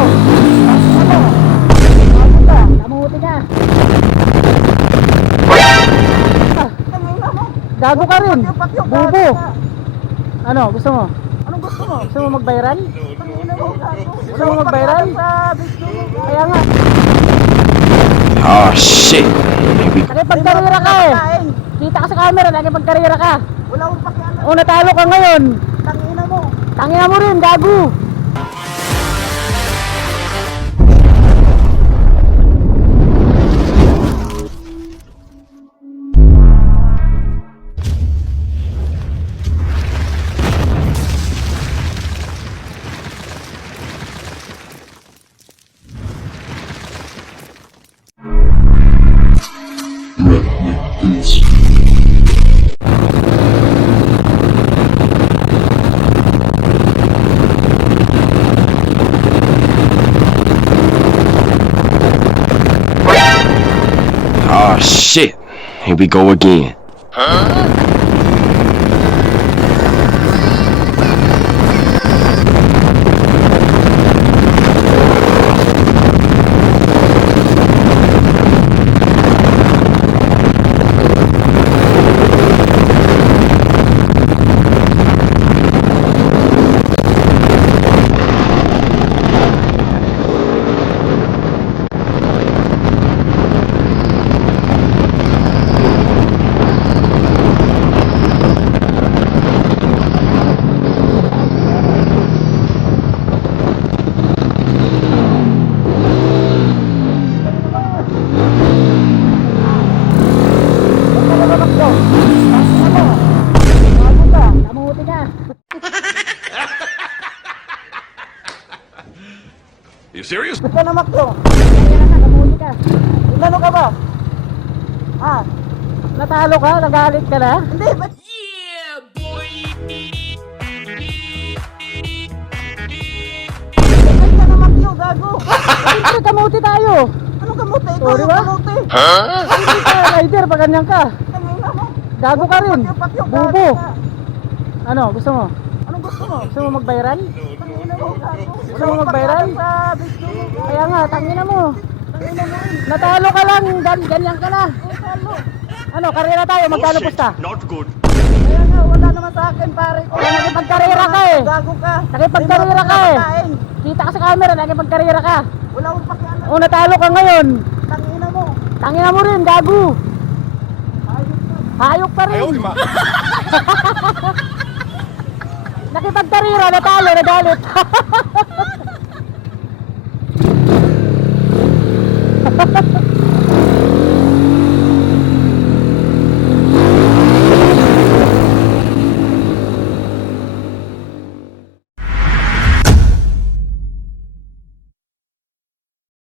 makyo. Ano ka? Kamuti ka. Gago ka rin. Bubo. Ano, gusto mo? Anong gusto mo? Gusto mo mag-viral? Tangina mo, gago. Gusto mo mag-viral? Sa video mo. Kaya nga, Oh shit. nakipagkarira ka eh. Kita ka sa camera, nakipagkarira ka. Wala akong pakialam. O natalo ka ngayon. Tangina mo. Tangina mo rin, gago. Oh shit. Here we go again. Kamuti ka. You serious? Ba't ka namakyo? Kamuti ka. Ilano ka ba? Ha? Natalo ka, nagalit ka na. Hindi, ba't? Ba't ka namakyo, gago? Siyempre, kamuti tayo. Anong kamote? Ito Sorry yung ba? kamote. Hindi ka rider, pag ganyan ka. Tangina mo. Gago ka rin. Pakyo, Bubo. gago ka. Ano, gusto mo? Anong gusto mo? Gusto mo mag-viral? Tangina mo, gago. Gusto mo mag-viral? Sa video mo. Kaya nga, tangina mo. Tangina mo rin. Natalo ka lang, ganyan ka na. Talo. Ano, karera tayo, magkano pusta? Not good. Kaya nga, wala naman sa akin, pare. Kaya nakipagkarera ka eh. Gago ka. Nakipagkarera ka eh. Kita ka sa camera, nakipagkarera ka. Wala akong pakialam. O natalo ka ngayon. Tangina mo. Tangina mo rin, gago. Ayos ka. Hayop pa rin. Nakipagkarera, natalo, nagalit.